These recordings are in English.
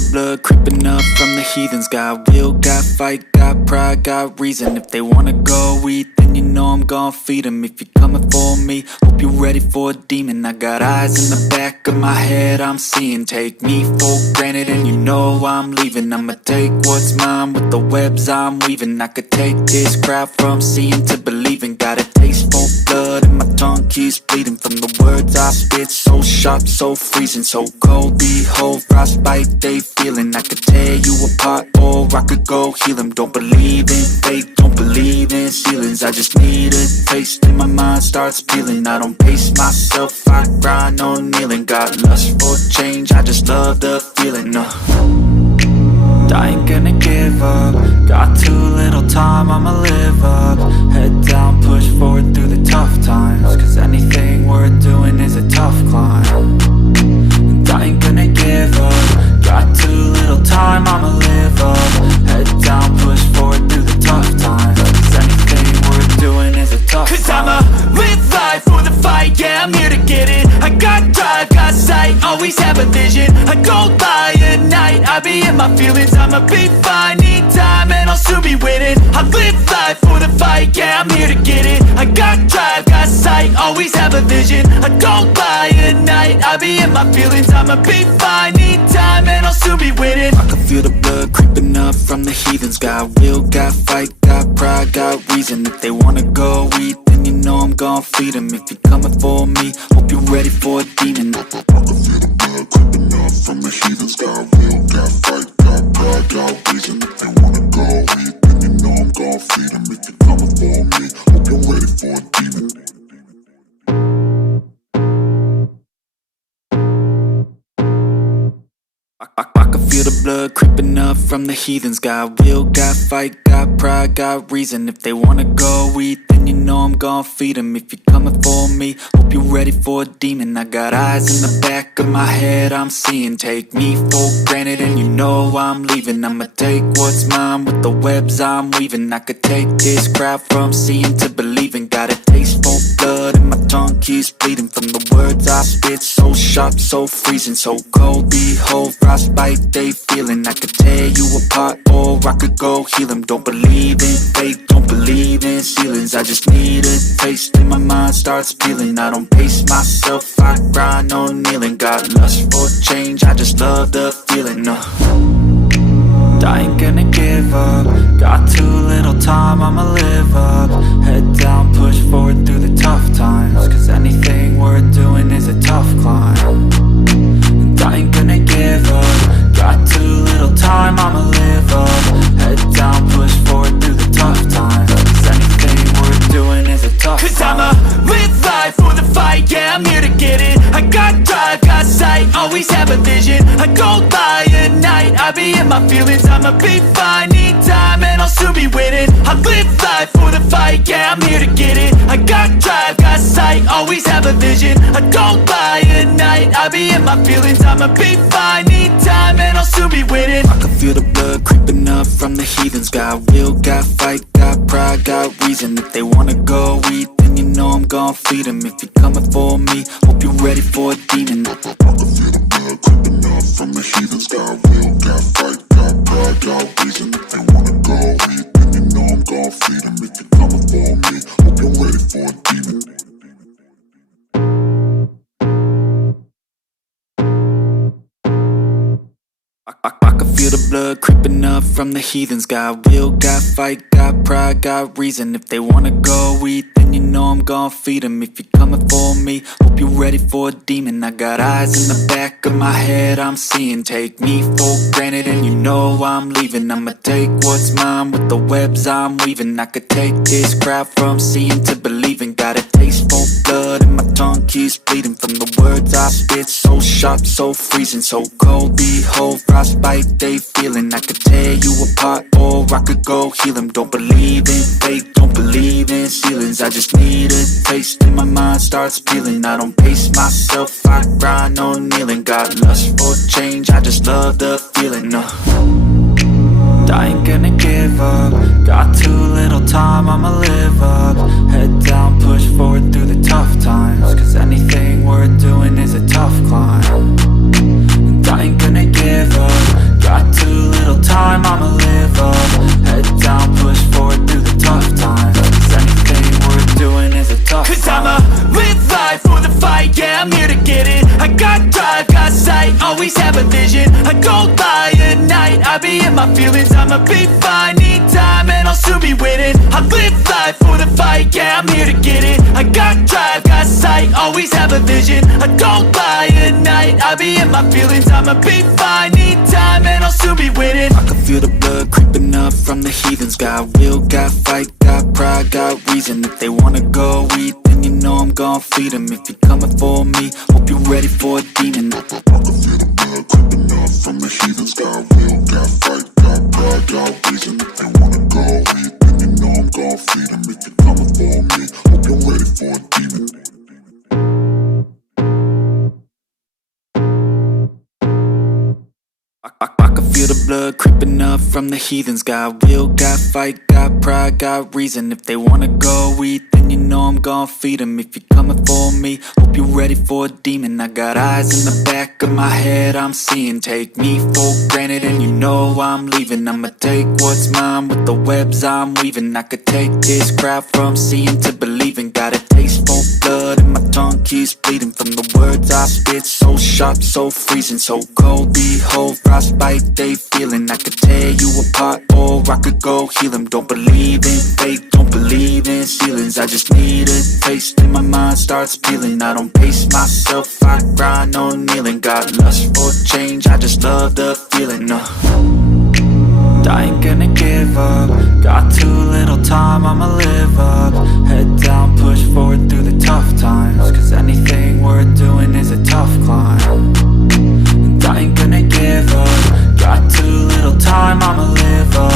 the blood creeping up from the heathens. Got will, got fight, got pride, got reason. If they wanna go eat, then you know I'm gon' feed them. If you're coming for me, hope you're ready for a demon. I got eyes in the back of my head, I'm seeing. Take me for granted and you know I'm leaving. I'ma take what's mine with the webs I'm weaving. I could take this crowd from seeing to believing. Got a taste for blood and my tongue keeps bleeding from the words I spit. So sharp, so freezing, so cold. Behold, frostbite they feeling. I could tear you apart or I could go heal them. Don't believe in fate, don't believe in ceilings. I just need a taste and my mind starts peeling. I don't pace myself, I grind on kneeling. Got lust for change, I just love the feeling. I ain't gonna give up. Got too little time, I'ma live up. Head down, push forward through the tough times. Cause anything worth doing is a tough climb. And I ain't gonna give up. Got too little time, I'ma live up. Head down, push forward through the tough times. Cause anything worth doing is a tough climb. Cause I'ma live life for the fight, yeah, I'm here to get it. I got drive, got sight, always have a vision. I go by at night, I be in my feelings. I'ma be fine, need time and I'll soon be winning. I live life for the fight, yeah, I'm here to get it. I got drive, got sight, always have a vision. I go by at night, I be in my feelings. I'ma be fine, need time and I'll soon be winning. I can feel the blood creeping up from the heathens. Got will, got fight, got pride, got reason. If they wanna go eat, then you know I'm gon' feed them. If you're coming for me, hope you're ready for a demon. I can feel the blood creeping up from the heathens. Got will, got fight, got pride, got reason. If they wanna go eat, then you know I'm gon' feed them. If you're coming for me, hope you're ready for a demon. I can feel the blood creeping up from the heathens. Got will, got fight, got pride, got reason. If they wanna go eat, then you know I'm gon' feed them. If you're coming for me, hope you're ready for a demon. I got eyes in the back of my head, I'm seeing. Take me for granted and you know I'm leaving. I'ma take what's mine with the webs I'm weaving. I could take this crowd from seeing to believing. Got a taste for blood and my tongue keeps bleeding from the words I spit. So sharp, so freezing, so cold. Behold, frostbite they feeling. I could tear you apart or I could go heal them. Don't believe in fate, don't believe in ceilings. I just need a taste and my mind starts peeling. I don't pace myself, I grind on kneeling. Got lust for change, I just love the feeling. I ain't gonna give up. Got too little time, I'ma live up. Head down, push forward through the tough times. Cause anything worth doing is a tough climb. And I ain't gonna give up. Got too little time, I'ma live up. Head down, push forward through the tough times. Cause anything worth doing is a tough climb. Cause I'ma live life for the fight, yeah, I'm here to get it. I got drive, got sight, always have a vision. I go by at night, I be in my feelings. I'ma be fine, need time and I'll soon be winning. I live life for the fight, yeah, I'm here to get it. I got drive, got sight, always have a vision. I go by at night, I be in my feelings. I'ma be fine, need time and I'll soon be winning. I can feel the blood creeping up from the heathens. Got will, got fight, got pride, got reason. If they wanna go eat, then you know I'm gon' feed them. If you're coming for me, hope you're ready for a demon. I can feel the blood creeping up from the heathens. Got will, got fight, got pride, got reason. If they wanna go eat, then you know I'm gon' feed them. If you're coming for me, hope you're ready for a demon. I can feel the blood creeping up from the heathens. Got will, got fight, got pride, got reason. If they wanna go eat, then you know I'm gon' feed them. If you're coming for me, hope you're ready for a demon. I got eyes in the back of my head, I'm seeing. Take me for granted and you know I'm leaving. I'ma take what's mine with the webs I'm weaving. I could take this crowd from seeing to believing. Got a taste for blood and my tongue keeps bleeding from the words I spit. So sharp, so freezing, so cold. Behold, frostbite they feeling. I could tear you apart or I could go heal them. Don't believe in fate, don't believe in ceilings. I just need a taste and my mind starts peeling. I don't pace myself, I grind on kneeling. Got lust for change, I just love the feeling. I ain't gonna give up. Got too little time, I'ma live up. Head down, push forward through the tough times. Cause anything worth doing is a tough climb. And I ain't gonna give up. be winning. I live life for the fight, yeah, I'm here to get it. I got drive, got sight, always have a vision. I don't lie at night, I be in my feelings. I'ma be fine, need time, and I'll soon be winning. I can feel the blood creeping up from the heathens. Got will, got fight, got pride, got reason. If they wanna go eat, then you know I'm gon' feed them. If you're coming for me, hope you're ready for a demon. I can feel the blood creeping up from the heathens. Got will, got fight, got pride, got reason. If they wanna go eat, then you know I'm gon' feed them. If you're coming for me, hope you're ready for a demon. I can feel the blood creeping up from the heathens. Got will, got fight, got pride, got reason. If they wanna go eat, then you know I'm gon' feed them. If you're coming for me, hope you're ready for a demon. I got eyes in the back of my head, I'm seeing. Take me for granted and you know I'm leaving. I'ma take what's mine with the webs I'm weaving. I could take this crowd from seeing to believing. Got a taste for blood and my tongue keeps bleeding. From the words I spit, so sharp, so freezing, so cold. Behold, frostbite they feeling. I could tear you apart or I could go heal them. Don't believe in fate, don't believe in ceilings. I just need a taste and my mind starts peeling. I don't pace myself, I grind on kneeling. Got lust for change, I just love the feeling. I ain't gonna give up. Got too little time, I'ma live up. Head down, push forward through the tough times. Cause anything worth doing is a tough climb. And I ain't gonna give up. Got too little time, I'ma live up.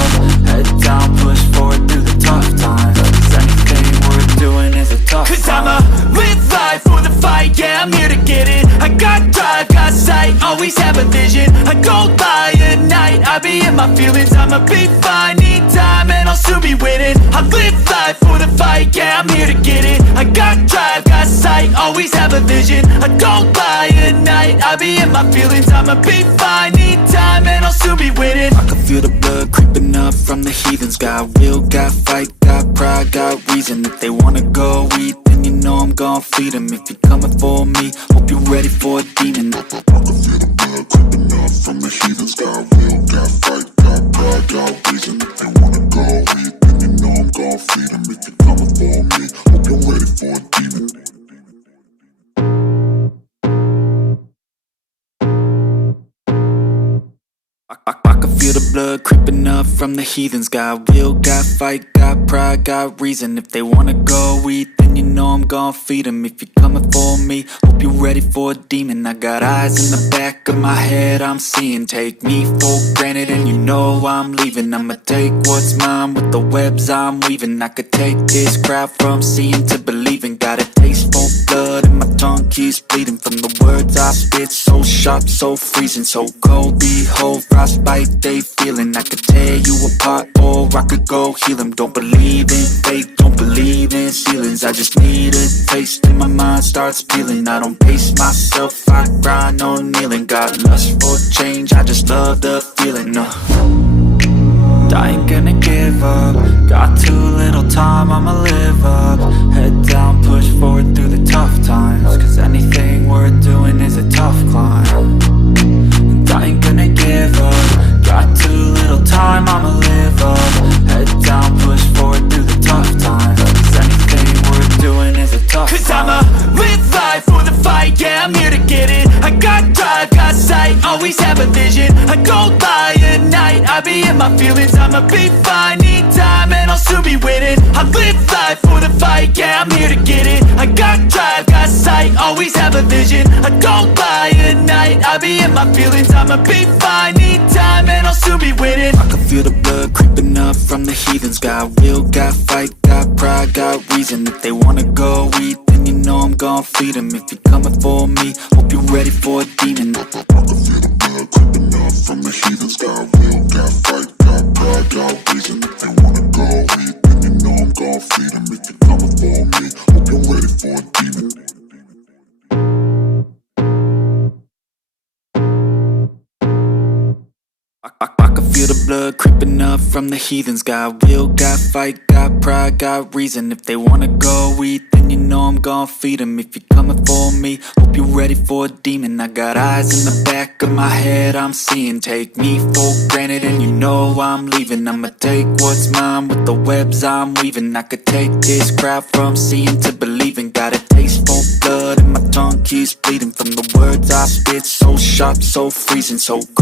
Head down, push forward through the tough times. Cause anything worth doing is a tough climb. Cause I'ma live life for the fight, yeah, I'm here to get it. I got drive, got sight, always have a vision. I don't lie at night, I be in my feelings. I'ma be fine, need time, and I'll soon be winning. I live life for the fight, yeah, I'm here to get it. I got drive, got sight, always have a vision. I don't lie at night, I be in my feelings. I'ma be fine, need time, and I'll soon be winning. I can feel the blood creeping up from the heathens. Got will, got fight, got pride, got reason. If they wanna go eat, then you know I'm gon' feed them. If you're coming for me, hope you're ready for a demon. I can feel the blood creeping up from the heathens. Got will, got fight, got pride, got reason. If they wanna go eat, then you know I'm gon' feed them. If you're coming for me, hope you're ready for a demon. I can feel the blood creeping up from the heathens. Got will, got fight, got pride, got reason. If they wanna go eat, then you know I'm gon' feed them. If you're coming for me, hope you're ready for a demon. I got eyes in the back of my head, I'm seeing. Take me for granted and you know I'm leaving. I'ma take what's mine with the webs I'm weaving. I could take this crowd from seeing to believing. Got a taste for blood and my tongue keeps bleeding. From the words I spit, so sharp, so freezing, so cold. Behold, frostbite they feeling. I could tear you apart or I could go heal them. Don't believe in fate, don't believe in ceilings. I just need a taste and my mind starts peeling. I don't pace myself, I grind on kneeling. Got lust for change, I just love the feeling. I ain't gonna give up. Got too little time, I'ma live up. Head down, push forward through the tough times. Cause anything worth doing is a tough climb. And I ain't gonna give up. Got too little time, I'ma live up. Head down, push forward through the tough times. Cause anything worth doing is a tough climb. Cause I'ma live life for the fight, yeah, I'm here to get it. I got drive, got sight, always have a vision. I don't lie at night, I be in my feelings. I'ma be fine, need time, and I'll soon be winning. I live life for the fight, yeah, I'm here to get it. I got drive, got sight, always have a vision. I don't lie at night, I be in my feelings. I'ma be fine, need time, and I'll soon be winning. I can feel the blood creeping up from the heathens. Got will, got fight, got pride, got reason. If they wanna go eat, then you know I'm gon' feed them. If you're coming for me, hope you're ready for a demon. I can feel the blood creeping up from the heathens. Got will, got fight, got pride, got reason. If they wanna go eat, then you know I'm gon' feed them. If you're coming for me, hope you're ready for a demon. I can feel the blood creeping up from the heathens. Got will, got fight, got pride, got reason. If they wanna go eat, then then you know I'm gon' feed 'em. If you're coming for me, hope you're ready for a demon. I got eyes in the back of my head, I'm seeing. Take me for granted and you know I'm leaving. I'ma take what's mine with the webs I'm weaving. I could take this crowd from seeing to believing. Got a taste for blood and my tongue keeps bleeding from the words I spit. So sharp, so freezing, so cold.